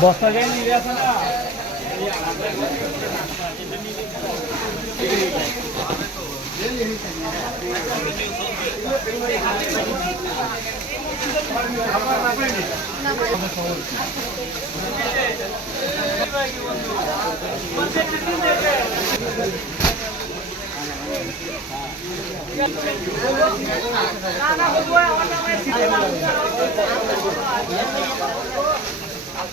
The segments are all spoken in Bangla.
বস্তা গাড়ি নিয়ে আসে না ভিডিও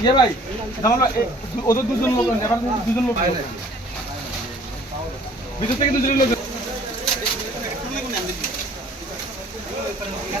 ইয়ে ভাই ওদের দুজন লোক দুজন লোক ভিতর থেকে দুজন লোক